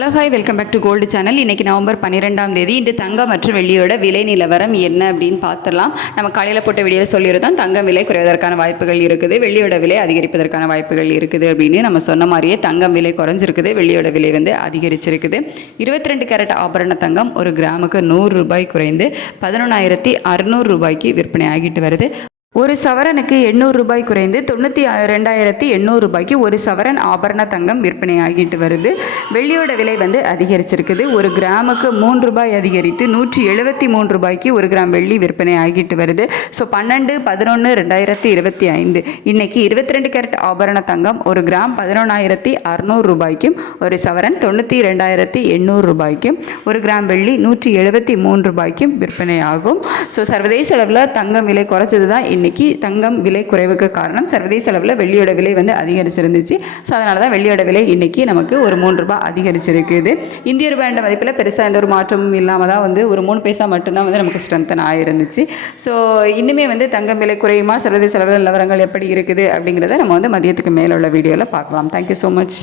Hello hi, welcome back to gold channel. இன்றைக்கி November 12ஆம் தேதி. இன்று தங்கம் மற்றும் வெள்ளியோட விலை நிலவரம் என்ன அப்படின்னு பார்த்துடலாம். நம்ம காலையில் போட்ட வீடியோவில் சொல்லியிருந்தோம், தங்கம் விலை குறைவதற்கான வாய்ப்புகள் இருக்குது, வெள்ளியோட விலை அதிகரிப்பதற்கான வாய்ப்புகள் இருக்குது அப்படின்னு. நம்ம சொன்ன மாதிரியே தங்கம் விலை குறைஞ்சிருக்குது, வெள்ளியோட விலை அதிகரிச்சிருக்குது. 22 கேரட் ஆபரண தங்கம் ஒரு கிராமுக்கு 100 ரூபாய் குறைந்து 11,600 ரூபாய்க்கு விற்பனை ஆகிட்டு வருது. ஒரு சவரனுக்கு 800 ரூபாய் குறைந்து 92,800 ரூபாய்க்கு ஒரு சவரன் ஆபரண தங்கம் விற்பனை ஆகிட்டு வருது. வெள்ளியோட விலை அதிகரிச்சிருக்குது. ஒரு கிராமுக்கு 3 ரூபாய் அதிகரித்து 173 ரூபாய்க்கு ஒரு கிராம் வெள்ளி விற்பனை ஆகிட்டு வருது. ஸோ 12/11/2025 இன்னைக்கு 22 கேரட் ஆபரண தங்கம் ஒரு கிராம் 11,600 ரூபாய்க்கும் ஒரு சவரன் 92,800 ரூபாய்க்கும் ஒரு கிராம் வெள்ளி 173 ரூபாய்க்கும் விற்பனை ஆகும். ஸோ சர்வதேச அளவில் தங்கம் விலை குறைச்சது தான் இன்னைக்கு தங்கம் விலை குறைவுக்கு காரணம். சர்வதேச அளவில் வெள்ளியோட விலை அதிகரிச்சிருந்துச்சு. ஸோ அதனால தான் வெள்ளியோட விலை இன்னைக்கு நமக்கு ஒரு 3 ரூபாய் அதிகரிச்சிருக்குது. இந்திய ரூபாய் மதிப்பில் பெருசாக எந்த ஒரு மாற்றமும் இல்லாமல் தான் ஒரு 3 பைசா மட்டும்தான் நமக்கு ஸ்ட்ரென்தன் ஆயிருந்துச்சு. ஸோ இன்னுமே தங்கம் விலை குறையுமா, சர்வதேச அளவில் நிலவரங்கள் எப்படி இருக்குது அப்படிங்கிறத நம்ம மதியத்துக்கு மேலே உள்ள வீடியோவில் பார்க்கலாம். Thank you so much.